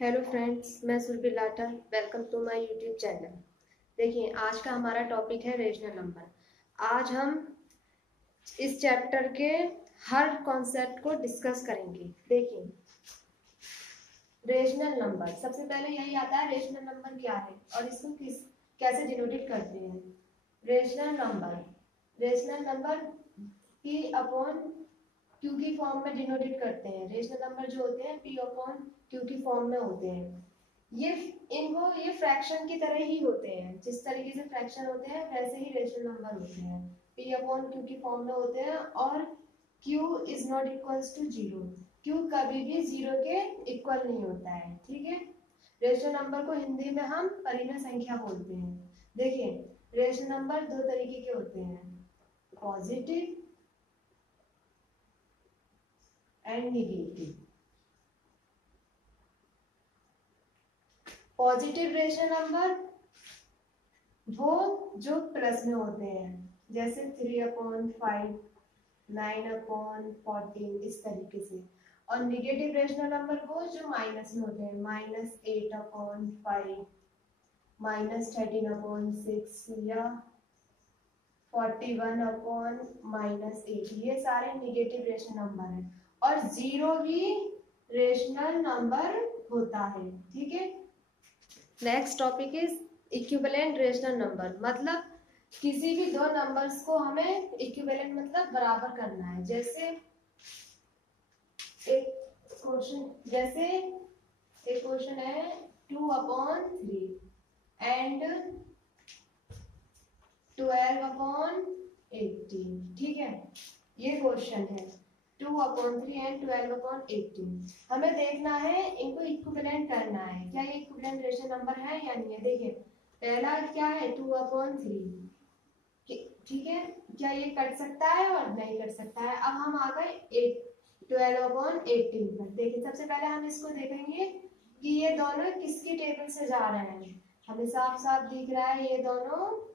Hello friends, मैं Surabhi Lata. Welcome to my YouTube channel. देखिए, आज का हमारा टॉपिक है रेशनल नंबर। आज हम इस चैप्टर के हर कॉन्सेप्ट को डिस्कस करेंगे। देखिए, रेशनल नंबर सबसे पहले यही आता है, रेशनल नंबर क्या है और इसको कैसे डिनोटेट करते हैं। Rational number P upon Q की फॉर्म में डिनोटेट करते हैं। रेशनल नंबर जो होते हैं पी अपॉन क्यू की फॉर्म में होते हैं। ये फ्रैक्शन की तरह ही होते हैं। जिस तरीके से फ्रैक्शन होते हैं वैसे ही रेशनल नंबर होते हैं। पी अपॉन क्यू की फॉर्म में होते हैं और Q is not equals to zero. Q कभी भी जीरो के इक्वल नहीं होता है। ठीक है। रेशनल नंबर को हिंदी में हम परिमेय संख्या बोलते हैं। देखिए, रेशनल नंबर दो तरीके के होते हैं, positive and negative. Positive rational number वो जो प्लस में होते हैं, जैसे 3/5, 9/14, इस तरीके से। और नेगेटिव रेशनल नंबर वो जो माइनस में होते हैं, -8/5, -13/6 या 41/-8। ये सारे नेगेटिव रेशनल नंबर हैं। और जीरो भी रेशनल नंबर होता है। ठीक है। Next topic is equivalent rational number. मतलब किसी भी दो नंबर्स को हमें इक्विवेलेंट मतलब बराबर करना है। जैसे एक क्वेश्चन है 2/3 एंड 12/18। ठीक है, ये क्वेश्चन है 2/3 एंड 12/18। हमें देखना है, इनको इक्विवेलेंट करना है, क्या ये इक्विवेलेंट रेशनल नंबर है या नहीं है। देखिए, पहला क्या है 2/3। ठीक है, क्या ये कट सकता है और नहीं कट सकता है। अब हम आ गए 12/18 पर। देखिए, सबसे पहले हम इसको देखेंगे कि ये दोनों किसकी टेबल से जा रहे हैं। हमें साफ साफ दिख रहा है ये दोनों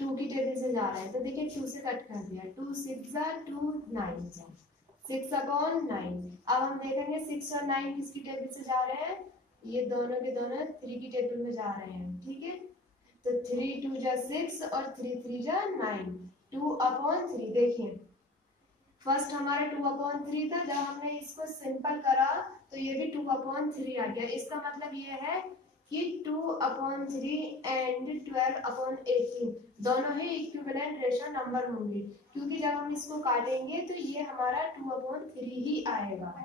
2 की टेबल से जा रहे हैं। तो देखिए, 2 से कट कर दिया, 2 6 2 9 6/9। अब हम देखेंगे 6 और 9 किसकी टेबल से जा रहे हैं। ये दोनों के दोनों 3 की टेबल में जा रहे हैं। ठीक है, तो 3 2 6 और 3 3 9, 2/3। देखिए, फर्स्ट हमारा 2/3 था। जब हमने इसको सिंपल करा तो ये भी 2/3 आ गया। इसका मतलब ये है कि 2/3 एंड 12/18 दोनों ही इक्विवेलेंट रेशनल नंबर होंगे, क्योंकि जब हम इसको काटेंगे तो ये हमारा 2/3 ही आएगा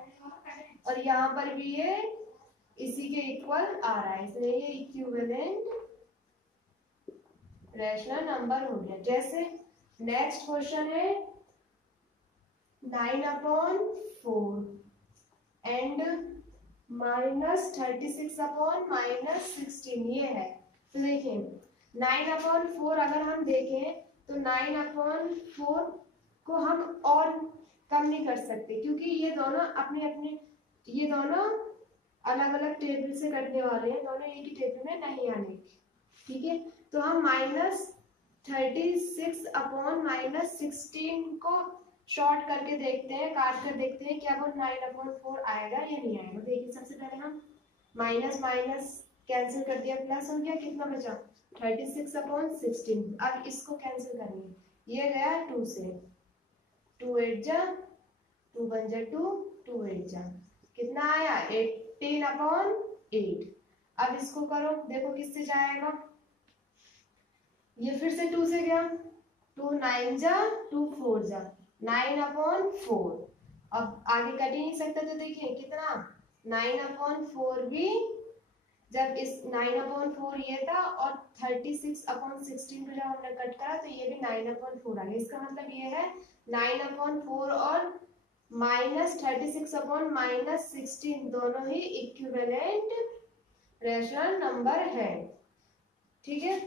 और यहाँ पर भी ये इसी के इक्वल आ रहा है, इसलिए ये इक्विवेलेंट रेशनल नंबर हो गया। जैसे नेक्स्ट क्वेश्चन है 9/4 एंड -36/-16, ये है। तो देखिए, 9/4 अगर हम देखें तो 9/4 को हम और कम नहीं कर सकते, क्योंकि ये दोनों ये दोनों अलग अलग टेबल से कटने वाले हैं, दोनों एक ही टेबल में नहीं आने। ठीक है, तो हम -36/-16 को शॉर्ट करके देखते हैं, काट कर देखते हैं क्या वो 9/4 आएगा या नहीं आएगा। देखिए, सबसे पहले हम माइनस माइनस कैंसिल कर दिया, प्लस हो गया, कितना बचा 36/16। अब इसको कैंसिल करेंगे, ये गया 2 से, 2 8 जा 2 1 जा 2, 2 8 जा, कितना आया 18/8। अब इसको करो, देखो किससे जाएगा। ये फिर से 2 से गया, 2 9 जा 2 4 जा 9/4। अब आगे कट ही नहीं सकता, तो देखिए कितना 9/4 भी, जब इस 9/4 ये था और 36/16 को जब हमने कट करा तो ये भी 9/4 आ गया। इसका मतलब ये है 9/4 और -36/-16 दोनों ही इक्विवेलेंट रेशनल नंबर है। ठीक है,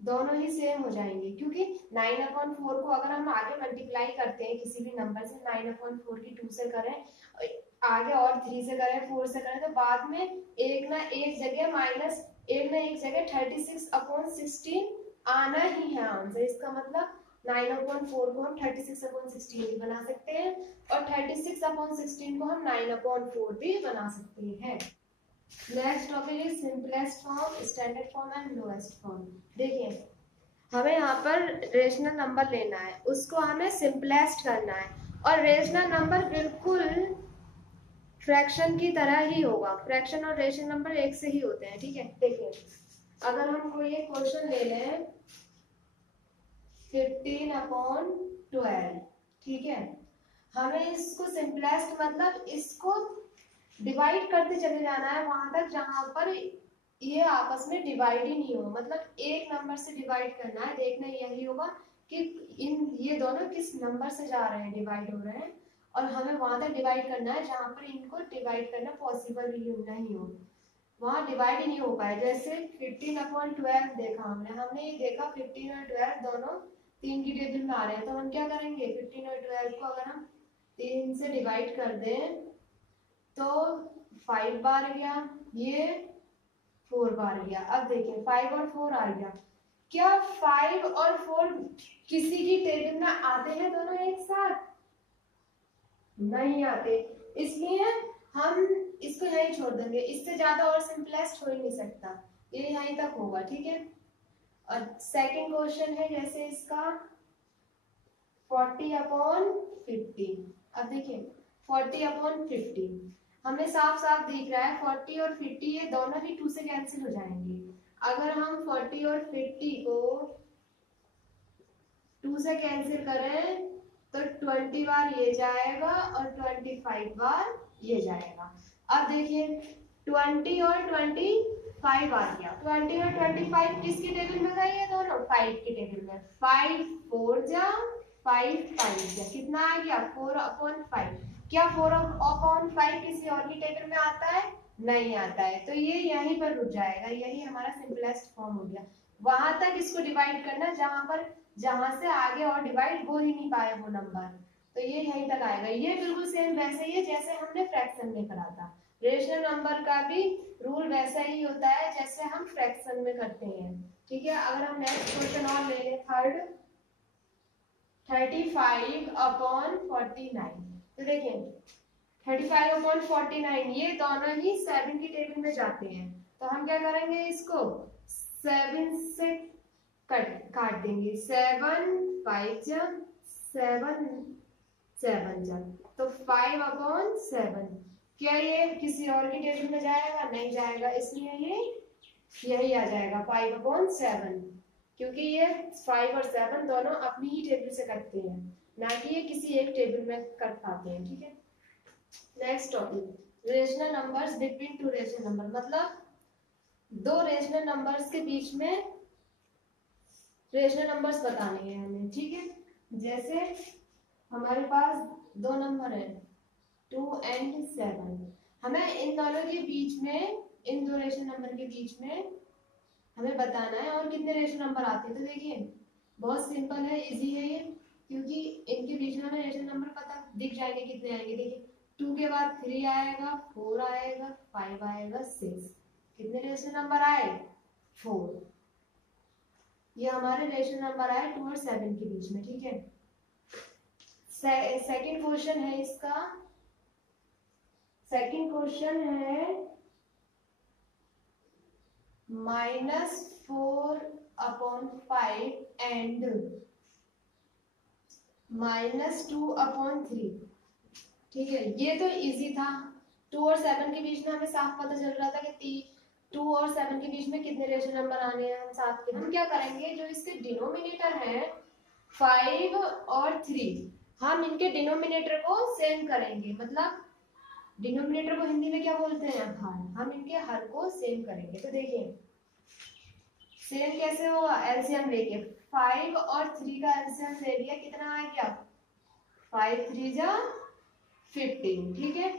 दोनों ही सेम हो जाएंगे, क्योंकि 9/4 को अगर हम आगे मल्टीप्लाई करते हैं किसी भी नंबर से, 9/4 की 2 से करें, आगे और 3 से करें, 4 से करें, तो बाद में एक ना एक जगह 36/16 आना ही है आंसर। इसका मतलब 9/4 को हम 36/16 भी बना सकते हैं और 36/16 को हम 9/4 भी बना सकते हैं। Next topic is simplest form, standard form and lowest form. देखिए हमें यहाँ पर रेशनल नंबर लेना है, उसको हमें सिंपलेस्ट करना है और रेशनल नंबर बिल्कुल फ्रैक्शन की तरह ही होगा। फ्रैक्शन और रेशनल नंबर एक से ही होते हैं, ठीक है। देखिए अगर हम कोई एक क्वेश्चन ले लें 15/12, ठीक है, हमें इसको सिंपलेस्ट मतलब इसको डिवाइड करते चले जाना है वहां तक जहां पर ये आपस में डिवाइड ही नहीं हो, मतलब एक नंबर से डिवाइड करना है। देखना यही होगा कि ये दोनों किस नंबर से जा रहे हैं, डिवाइड हो रहे हैं, और हमें वहां तक डिवाइड करना है जहां पर इनको डिवाइड करना पॉसिबल ही नहीं हो, वहां डिवाइड ही नहीं हो पाए। जैसे 15/12 देखा हमने ये देखा 15 और 12 दोनों 3 की टेबल में आ रहे हैं, तो हम क्या करेंगे 15 और 12 को अगर हम 3 से डिवाइड कर दें तो 5 बार गया, ये 4 बार गया। अब देखिए 5 और 4 आ गया, क्या 5 और 4 किसी की टेबल में आते हैं दोनों एक साथ? नहीं आते, इसलिए हम इसको यहीं छोड़ देंगे। इससे ज्यादा और सिंपलेस्ट हो ही नहीं सकता, ये यहीं तक होगा, ठीक है। और सेकंड क्वेश्चन है जैसे इसका 40/50। अब देखिए 40/50 हमें साफ साफ दिख रहा है 40 और 50 ये दोनों ही 2 से कैंसिल हो जाएंगे। अगर हम 40 और 50 को 2 से कैंसिल करें तो 20 बार ये जाएगा और 25 बार ये जाएगा। अब देखिए 20 और 25 आ गया, 20 और 25 किसकी टेबल में गए ये दोनों? 5 की टेबल में। 5 4 जा 5 5 जा, कितना आ गया 4/5। क्या 4/5 किसी और की टेबल में आता है? नहीं आता है, तो ये यहीं पर रुक जाएगा। यही हमारा सिंपलेस्ट फॉर्म हो गया। वहां तक इसको डिवाइड करना जहां से आगे और डिवाइड हो ही नहीं पाए वो नंबर, तो ये यहीं तक आएगा। ये बिल्कुल सेम वैसे ही है जैसे हमने फ्रैक्शन में करा था। रेशनल नंबर का भी रूल वैसा ही होता है जैसे हम फ्रैक्शन में करते हैं, ठीक है। अगर हम नेक्स्ट क्वेश्चन और ले लें थर्ड 35/49, तो देखिए 35/49 ये दोनों ही 7 की टेबल में जाते हैं, तो हम क्या करेंगे इसको 7 से काट देंगे। 7 5 जा 7 7 जा, तो 5/7। क्या ये किसी और की टेबल में जाएगा? नहीं जाएगा, इसलिए ये यही आ जाएगा 5/7, क्योंकि ये 5 और 7 दोनों अपनी ही टेबल से करते हैं, ना कि ये किसी एक टेबल में कर पाते हैं, ठीक है। Next topic rational numbers between two rational number, मतलब दो रेशनल नंबर्स के बीच में रेशनल नंबर्स बताने हैं हमें, ठीक है। जैसे हमारे पास दो नंबर है 2 और 7, हमें इन दोनों के बीच में, इन दो रेशनल नंबर के बीच में हमें बताना है और कितने रेशनल नंबर आते हैं। तो देखिए बहुत सिंपल है, इजी है ये, क्योंकि इनके बीच में हमें रेशनल नंबर पता दिख जाएंगे कितने आएंगे। देखिए 2 के बाद 3 आएगा, 4 आएगा, 5 आएगा, 6। कितने रेशनल नंबर आए? 4। ये हमारे रेशनल नंबर आए 2 और 7 के बीच में, ठीक है। सेकंड क्वेश्चन है इसका, सेकंड क्वेश्चन है -4/5 एंड -2/3, ठीक है। ये तो इजी था, 2 और 7 के बीच में हमें साफ पता चल रहा था कि 2 और 7 के बीच में कितने रेशनल नंबर आने हैं। हम साथ के हम क्या करेंगे, जो इसके डिनोमिनेटर है 5 और 3, हम इनके डिनोमिनेटर को सेम करेंगे, मतलब डिनोमिनेटर को हिंदी में क्या बोलते हैं? हर। हम इनके हर को सेम करेंगे। तो देखिए सेम कैसे होगा? एलसीएम लेके 5 और 3 का एलसीएम ले लिया, कितना आ गया? 5 3 जा 15, ठीक है।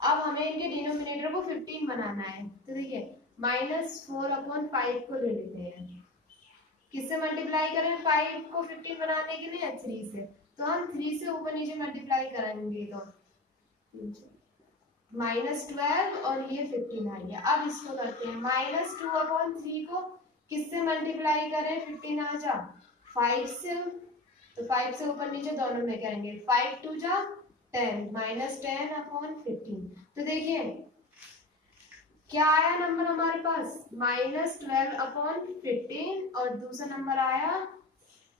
अब हमें इनके डिनोमिनेटर को 15 बनाना है, तो देखिए -4/5 को ले लेते हैं। किससे मल्टीप्लाई करें 5 को 15 बनाने के लिए? 3 से, तो हम 3 से ऊपर नीचे मल्टीप्लाई करेंगे तो -12 और ये 15 आ गया। अब इसको करते हैं -2/3 को किससे मल्टीप्लाई करें? 15 आ जा 5 से, तो 5 से ऊपर नीचे दोनों में करेंगे, 5 2 जा 10 माइनस 10/15। तो देखिए क्या आया नंबर हमारे पास -12/15 और दूसरा नंबर आया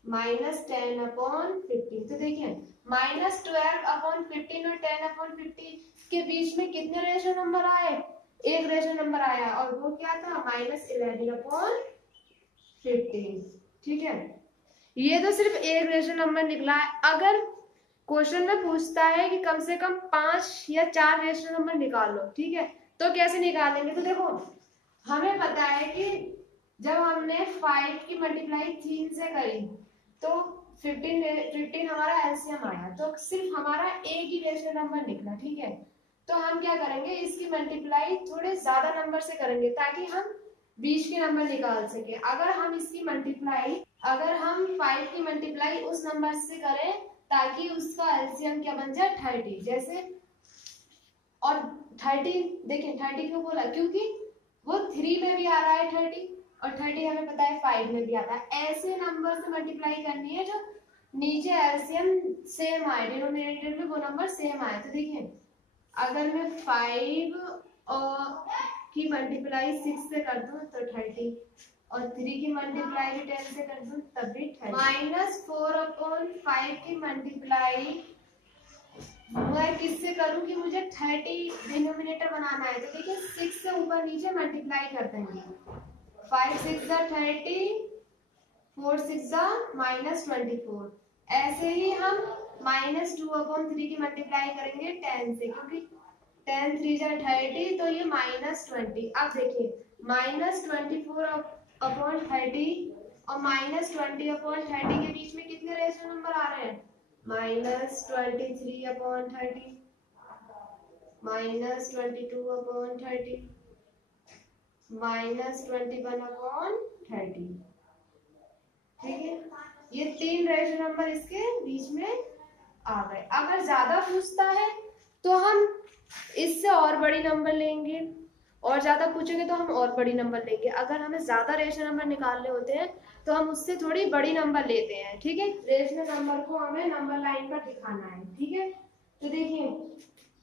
-10/15। तो देखिए -12/15 और 10/15 के बीच में कितने रेशो नंबर आए, एक रेशो नंबर आया और वो क्या था -11/15। ठीक है, ये तो सिर्फ एक रेशो नंबर निकला है। अगर क्वेश्चन में पूछता है कि कम से कम 5 या 4 रेशो नंबर निकाल लो, ठीक है, तो कैसे निकालेंगे? तो देखो हमें पता है कि जब हमने 5 की मल्टीप्लाई 3 से करी तो 15 हमारा एलसीएम आया, तो सिर्फ हमारा एक ही रेशनल नंबर निकला। ठीक है, तो हम क्या करेंगे, इसकी मल्टीप्लाई थोड़े ज्यादा नंबर से करेंगे ताकि हम बीच के नंबर निकाल सके। अगर हम 5 की मल्टीप्लाई उस नंबर से करें ताकि उसका एलसीएम क्या बन जाए 30, जैसे, और 30 देखिए 30 क्यों बोला, क्योंकि वो 3 में भी आ रहा है 30 और 30 हमें पता है 5 में भी आता है। ऐसे नंबर से मल्टीप्लाई करनी है जो नीचे एलसीएम सेम आए, डिनोमिनेटर में वो नंबर सेम आए। तो देखिए अगर मैं 5 की मल्टीप्लाई 6 से कर दूं तो 30 और 3 की मल्टीप्लाई भी 10 से कर दूं तब भी 30। -4/5 की मल्टीप्लाई मैं किससे करूं कि मुझे 30 डिनोमिनेटर बनाना है। तो देखिए 6 से ऊपर नीचे मल्टीप्लाई करते हैं, 5 6 30, 4 6 -24। ऐसे ही हम -2/3 की मल्टीप्लाई करेंगे 10 से, क्योंकि 10 3 30, तो ये -20। अब देखिए -24/30 और -20/30 के बीच में कितने रेशो नंबर आ रहे हैं, -23/30, -22/30, -21/30। ठीक है, ये 3 रेशो नंबर इसके बीच में आ गए। अगर ज्यादा पूछता है तो हम इससे और बड़ी नंबर लेंगे, और ज्यादा पूछेंगे तो हम और बड़ी नंबर लेंगे। अगर हमें ज्यादा रेशनल नंबर निकालने होते हैं तो हम उससे थोड़ी बड़ी नंबर लेते हैं। ठीक है, रेशनल नंबर को हमें नंबर लाइन पर दिखाना है। ठीक है, तो देखिए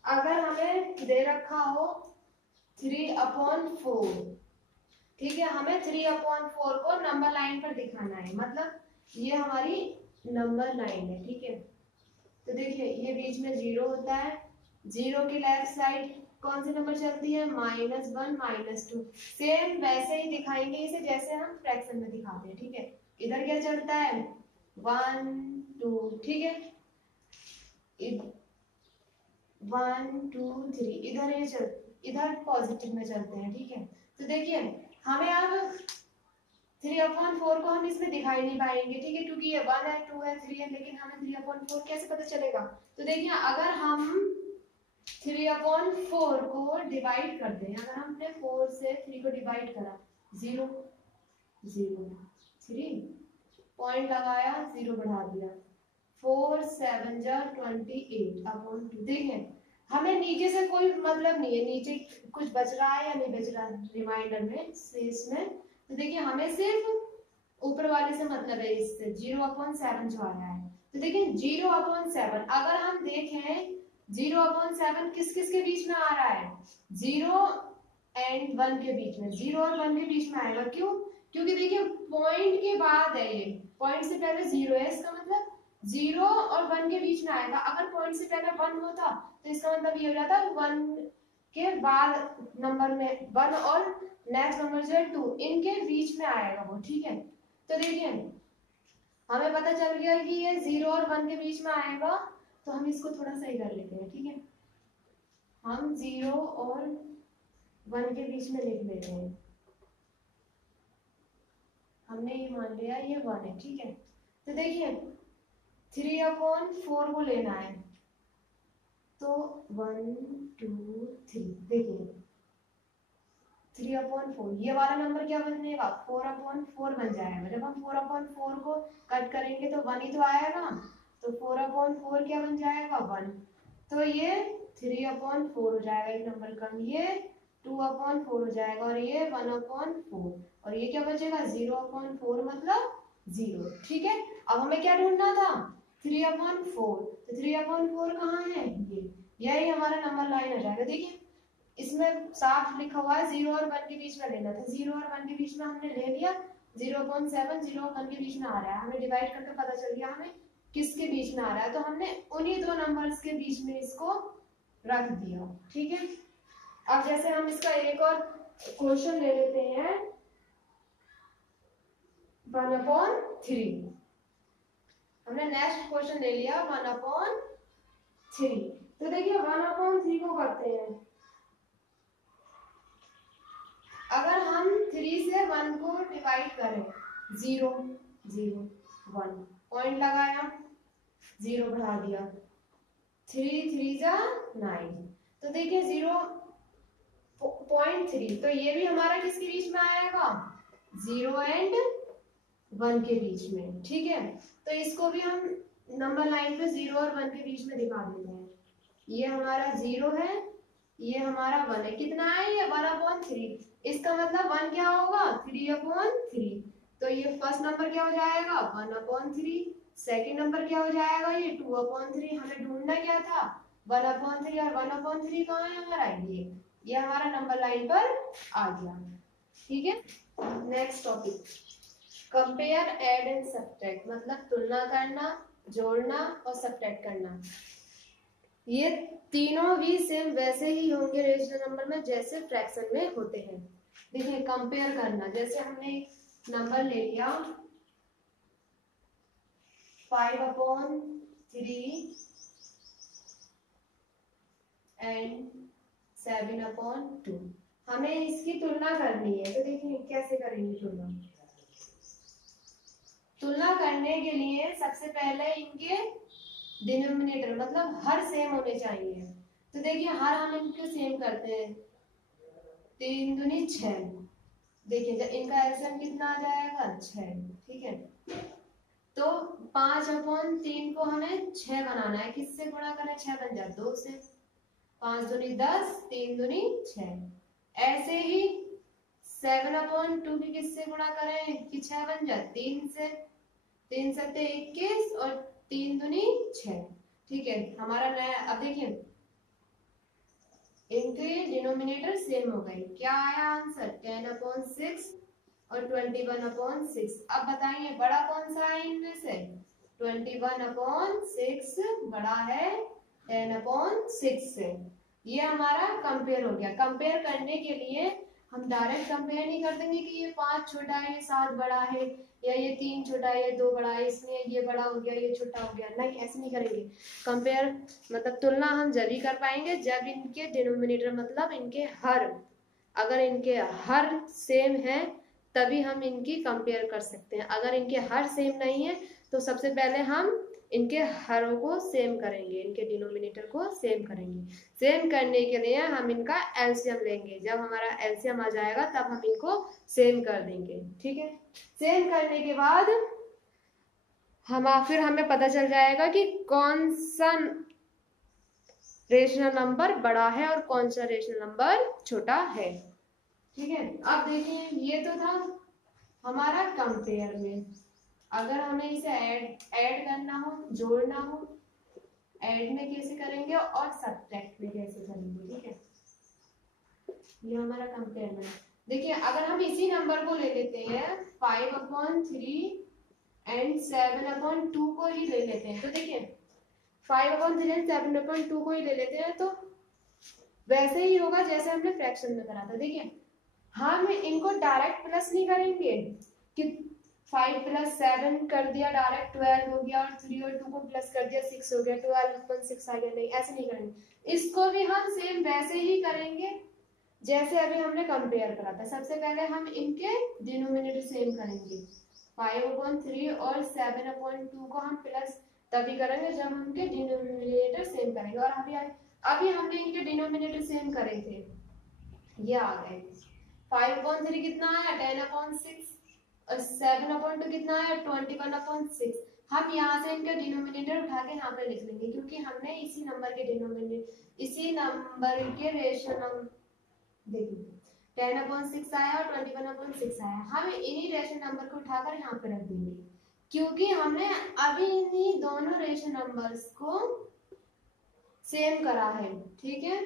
अगर हमें दे रखा हो 3/4, ठीक है, हमें 3/4 को नंबर लाइन पर दिखाना है, मतलब ये हमारी नंबर लाइन है। ठीक है, तो देखिए ये बीच में 0 होता है, 0 की लेफ्ट साइड कौन सी नंबर चलती है, -1 -2। सेम वैसे ही दिखाएंगे इसे जैसे हम फ्रैक्शन में दिखाते हैं। ठीक है, इधर क्या चलता है 1 2, ठीक है, 1 2 3, इधर पॉजिटिव में चलते हैं। ठीक है, तो देखिए हमें अब 3/4 को हम इसमें दिखाई नहीं पाएंगे। ठीक है, क्योंकि ये 1 है 2 है 3 है, लेकिन हमें 3/4 कैसे पता चलेगा? तो देखिए अगर हम 3/4 को डिवाइड कर दें, अगर हमने 4 से 3 को डिवाइड करा, 0 0 3 पॉइंट लगाया, 0 बढ़ा दिया, 4 7 28/2। देखिए हमें नीचे से कोई मतलब नहीं है, नीचे कुछ बच रहा है या नहीं बच रहा रिमाइंडर में, शेष में। तो देखिए हमें सिर्फ ऊपर वाले से मतलब है, इससे 0/7 जो आया है। तो देखिए 0/7 अगर हम देखें 0/7 किस किस के बीच में आ रहा है, 0 एंड 1 के बीच में, 0 और 1 के बीच में आएगा। क्यों? क्योंकि देखिए पॉइंट के बाद है, ये पॉइंट से पहले 0 है, इसका मतलब 0 और 1 के बीच में आएगा। अगर पॉइंट से पहले 1 होता तो इसका मतलब ये हो जाता 1 के बाद नंबर में 1 और नेक्स्ट नंबर जो है 2, इनके बीच में आएगा वो। ठीक है, तो देखिए हमें पता चल गया कि ये 0 और 1 के बीच में आएगा, तो हम इसको थोड़ा सही कर लेते हैं। ठीक है, हम 0 और 1 के बीच में लिख लेते हैं, हमने ये मान लिया ये 1 है। ठीक है, तो देखिए 3/4 को लेना है, तो 1 2 3, देखिए 3/4 ये वाला नंबर क्या बनेगा, 4/4 बन जाएगा। जब हम 4/4 को कट करेंगे तो 1 ही तो आएगा, तो 4/4 क्या बन जाएगा 1, तो ये 3/4 हो जाएगा एक नंबर कम, ये 2/4 हो जाएगा और ये 1/4, और ये क्या बचेगा 0/4 मतलब 0। ठीक है, अब हमें क्या ढूंढना था 3/4, तो 3/4 कहाँ है, ये यही हमारा नंबर लाइन आ जाएगा। देखिए इसमें साफ लिखा हुआ है 0 और 1 के बीच में लेना था, 0 और 1 के बीच में हमने ले लिया, 0.7 0 और 1 के बीच में आ रहा है, हमें डिवाइड करके पता चल गया हमें किसके बीच में आ रहा है, तो हमने उन्हीं दो नंबर्स के बीच में इसको रख दिया। ठीक है, अब जैसे हम इसका एक और क्वेश्चन ले लेते हैं 1/3, हमने नेक्स्ट क्वेश्चन ले लिया 1/3। तो देखिए 1/3 को करते हैं, अगर हम 3 से 1 को डिवाइड करें 0 0 1 पॉइंट लगाया 0 बढ़ा दिया 3 3 जा 9, तो देखिए 0.3, तो ये भी हमारा किसके बीच में आएगा 0 एंड 1 के बीच में। ठीक है, तो इसको भी हम नंबर लाइन पे 0 और 1 के बीच में दिखा देते हैं, ये हमारा 0 है, ये हमारा 1 है, कितना है ये 1/3, इसका मतलब 1 क्या होगा 3/3, तो ये फर्स्ट नंबर क्या हो जाएगा 1/3, सेकंड नंबर क्या हो जाएगा ये 2/3, हमें ढूंढना क्या था 1/3 और 1/3 कहाँ है हमारा, ये हमारा नंबर लाइन पर आ गया। ठीक है, next topic compare, add and subtract, मतलब तुलना करना, जोड़ना और सब्ट्रैक्ट करना। ये तीनों भी सेम वैसे ही होंगे रेशनल नंबर में जैसे फ्रैक्शन में होते हैं। देखिए कंपेयर करना, जैसे हमने नंबर ले लिया 5/3 एंड 7/2, हमें इसकी तुलना करनी है, तो देखिए कैसे करेंगे तुलना। तुलना करने के लिए सबसे पहले इनके डिनोमिनेटर मतलब हर सेम होने चाहिए, तो देखिए हर हम इनको सेम करते हैं, 3 दूनी 6, देखिए जब इनका एलसीएम कितना आ जाएगा 6। ठीक है, तो 5/3 को हमें 6 बनाना है, किससे गुणा करें 6 बन जाए 2 से, 5 दूनी 10 3 दूनी 6। ऐसे ही 7/2 भी किससे गुणा करें कि 6 बन जाए 3 से, 3 7 21 और 3 दूनी 6। ठीक है, हमारा नया, अब देखिए इनके डिनोमिनेटर सेम हो गए, क्या आया आंसर 10/6 और 21/6। अब बताइए बड़ा कौन सा है इनमें से, 21/6 बड़ा है 10/6 से। ये हमारा कंपेयर हो गया। कंपेयर करने के लिए हम डायरेक्ट कंपेयर नहीं कर देंगे कि ये 5 छोटा है ये 7 बड़ा है, या ये 3 छोटा है ये 2 बड़ा है, इसलिए ये बड़ा हो गया ये छोटा हो गया, नहीं ऐसे नहीं करेंगे। कंपेयर मतलब तुलना हम जब ही कर पाएंगे जब इनके डिनोमिनेटर मतलब इनके हर, अगर इनके हर सेम है तभी हम इनकी कंपेयर कर सकते हैं। अगर इनके हर सेम नहीं है तो सबसे पहले हम इनके हरों को सेम करेंगे, इनके डिनोमिनेटर को सेम करेंगे। सेम करने के लिए हम इनका एलसीएम लेंगे, जब हमारा एलसीएम आ जाएगा तब हम इनको सेम कर देंगे। ठीक है, सेम करने के बाद फिर हमें पता चल जाएगा कि कौन सा रेशनल नंबर बड़ा है और कौन सा रेशनल नंबर छोटा है। ठीक है, अब देखिए ये तो था हमारा कंपेयर में। अगर हमें इसे ऐड करना हो, जोड़ना हो, ऐड में कैसे करेंगे और सब्ट्रैक्ट में कैसे करेंगे। ठीक है, ये हमारा कंपेयर में। देखिए अगर हम इसी नंबर को ले लेते हैं 5/3 एंड 7/2 को ही ले लेते हैं, तो देखिए 5/3 एंड 7/2 को ही ले लेते हैं, तो वैसे ही होगा जैसे हमने फ्रैक्शन में करा था। देखिए हम इनको डायरेक्ट प्लस नहीं करेंगे कि 5 + 7 कर दिया डायरेक्ट 12 हो गया, और 3 और 2 को प्लस कर दिया 6 हो गया, 12/6 आ गया, नहीं ऐसे नहीं करेंगे। इसको भी हम सेम वैसे ही करेंगे जैसे अभी हमने कंपेयर करा था। सबसे पहले हम इनके डिनोमिनेटर सेम करेंगे, 5/3 और 7/2 को हम प्लस तभी करेंगे जब हम इनके डिनोमिनेटर सेम करेंगे। और अभी हमने इनके डिनोमिनेटर सेम करे थे, ये आ गए। 5/3 कितना आया 10/6 और 7/2 कितना आया 21/6। हम यहाँ से इनका डिनोमिनेटर उठा के यहाँ पे लिख लेंगे, क्योंकि हमने इसी नंबर के रेशनल देखिए 10/6 आया और 21/6 आया, हम इन्हीं रेशनल नंबर को उठाकर यहाँ पे रख देंगे। क्योंकि हमने अभी इन्हीं दोनों रेशनल नंबर्स को सेम करा है, ठीक है।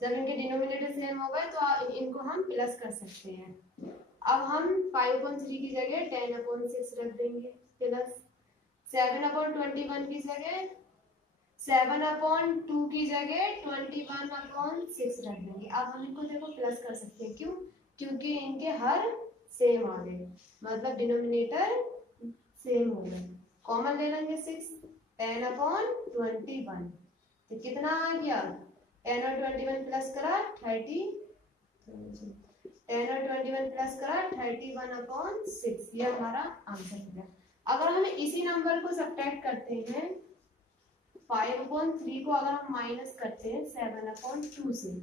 जब इनके डिनोमिनेटर सेम हो गए तो इनको हम प्लस कर सकते हैं। अब हम 5/3 की जगह 10/6 रख देंगे, प्लस 7/21 की जगह 7/2 की जगह 21/6 रख देंगे। अब हम इनको देखो प्लस कर सकते हैं, क्यों? क्योंकि इनके हर सेम आ गए, मतलब डिनोमिनेटर सेम हो गए। कॉमन ले लेंगे 6, 10/21 तो कितना आ गया? 10 और 21 प्लस करा 30, 10 और 21 प्लस करा 31/6, ये हमारा आंसर हो गया। अगर हम इसी नंबर को सब्ट्रैक्ट करते हैं 5/3 को अगर हम माइनस करते हैं 7/2 से,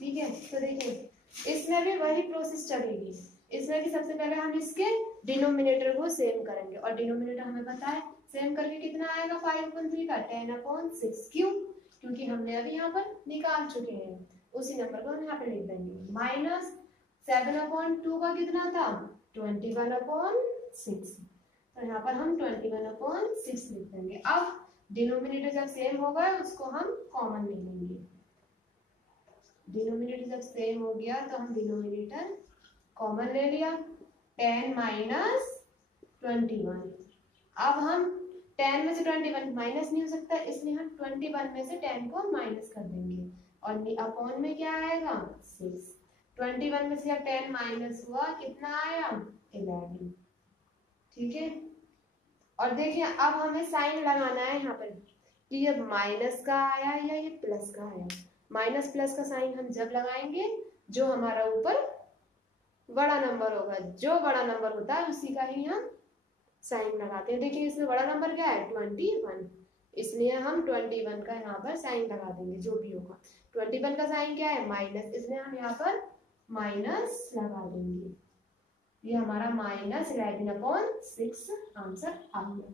ठीक है, तो देखिए इसमें भी वही प्रोसेस चलेगी। इसमें भी सबसे पहले हम इसके डिनोमिनेटर को सेम करेंगे, और डिनोमिनेटर हमें पता है सेम करके कितना आएगा 5/3 का 10/6। क्यों? क्योंकि हमने अभी यहाँ पर निकाल चुके हैं, उसी नंबर को हम यहाँ पे लिख देंगे। माइनस 7/2 का कितना था 21/6, तो यहाँ पर हम 21/6 लिख देंगे। अब डिनोमिनेटर जब सेम होगा उसको हम कॉमन ले लेंगे। डिनोमिनेटर जब सेम हो गया तो हम डिनोमिनेटर कॉमन ले लिया, 10 माइनस 21। अब हम 10 में से 21 माइनस नहीं हो सकता, इसलिए हम 21 में से 10 को माइनस कर देंगे, और अपॉन में क्या आएगा 6। 21 में से जब 10 माइनस हुआ कितना आया 11, ठीक है। और देखिए अब हमें साइन लगाना है यहाँ पर कि ये माइनस का आया या ये प्लस का आया। माइनस प्लस का साइन हम जब लगाएंगे जो हमारा ऊपर बड़ा नंबर होगा, जो बड़ा नंबर होता है उसी का ही हम साइन लगाते हैं। देखिए इसमें बड़ा नंबर क्या है 21, इसलिए हम 21 का यहाँ पर साइन लगा देंगे, जो भी होगा। 21 का साइन क्या है माइनस, इसलिए हम यहाँ पर माइनस लगा देंगे। ये हमारा -11/6 आंसर आ गया,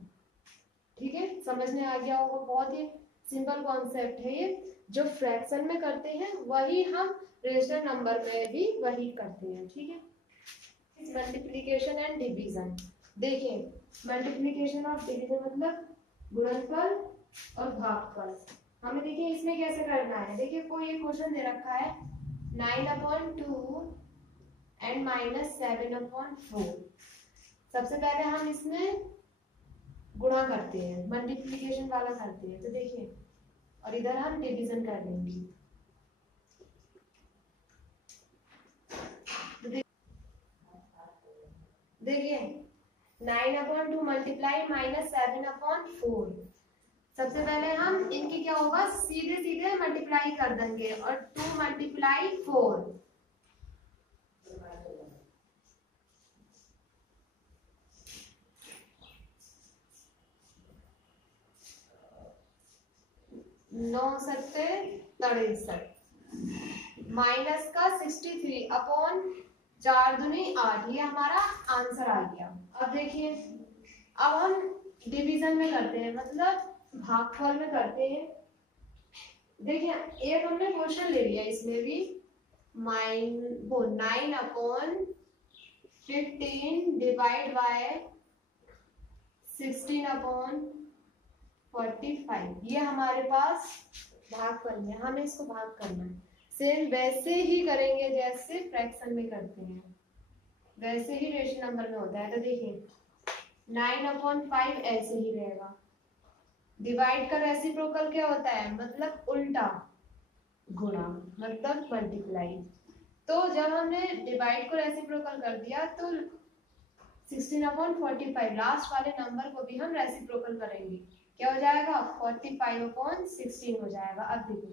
ठीक है। समझ में आ गया होगा, बहुत ही सिंपल कॉन्सेप्ट है ये। जो फ्रैक्शन में करते हैं वही हम रेशनल नंबर में भी वही करते हैं, ठीक है। मल्टीप्लिकेशन एंड डिवीजन, देखिए मल्टीप्लिकेशन और डिवीजन मतलब गुणनफल और भागफल। हमें देखिए इसमें कैसे करना है। देखिए कोई एक क्वेश्चन दे रखा है 9/2 एंड -7/4। सबसे पहले हम इसमें गुणा करते हैं, मल्टीप्लिकेशन वाला करते हैं, तो देखिए, और इधर हम डिवीजन कर लेंगे। देखिए 9/2 मल्टीप्लाई -7/4। सबसे पहले हम इनकी क्या होगा सीधे सीधे मल्टीप्लाई कर देंगे, और 2 मल्टीप्लाई 4, 9×7=63 माइनस का 63 अपॉन 4 दूनी 8, ये हमारा आंसर आ गया। अब देखिए अब हम डिवीजन में करते हैं, मतलब भागफल में करते हैं। देखिए एक हमने क्वेश्चन ले लिया, इसमें भी 9/15 डिवाइड बाय 16/45, ये हमारे पास भागफल में, हमें इसको भाग करना है। सेम वैसे ही करेंगे जैसे फ्रैक्शन में करते हैं, वैसे ही रेशनल नंबर में होता है। तो देखिए 9/5 ऐसे ही रहेगा। डिवाइड का रेसिप्रोकल क्या होता है, मतलब उल्टा, गुणा मतलब मल्टीप्लाई। तो जब हमने डिवाइड को रेसिप्रोकल कर दिया तो 16/45 लास्ट वाले नंबर को भी हम रेसिप्रोकल करेंगे, क्या हो जाएगा 45/16 हो जाएगा। अब देखो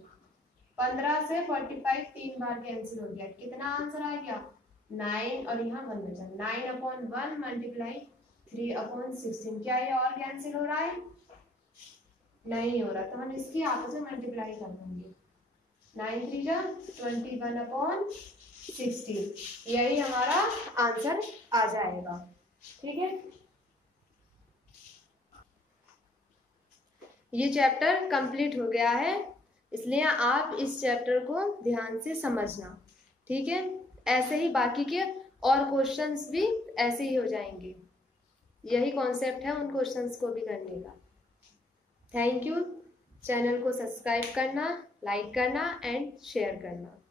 15 से 45 3 बार कैंसिल हो गया, कितना आंसर आ गया 9, और यहाँ 1 बचा। 9/1 मल्टीप्लाई 3/16, क्या ये और कैंसिल हो रहा है, नहीं हो रहा, तो हम इसकी आपस में मल्टीप्लाई कर देंगे। 9×3 = 21/16, यही हमारा आंसर आ जाएगा, ठीक है। ये चैप्टर कंप्लीट हो गया है, इसलिए आप इस चैप्टर को ध्यान से समझना, ठीक है। ऐसे ही बाकी के और क्वेश्चंस भी ऐसे ही हो जाएंगे। यही कॉन्सेप्ट है उन क्वेश्चंस को भी करने का। Thank you. चैनल को सब्सक्राइब करना, लाइक करना एंड शेयर करना।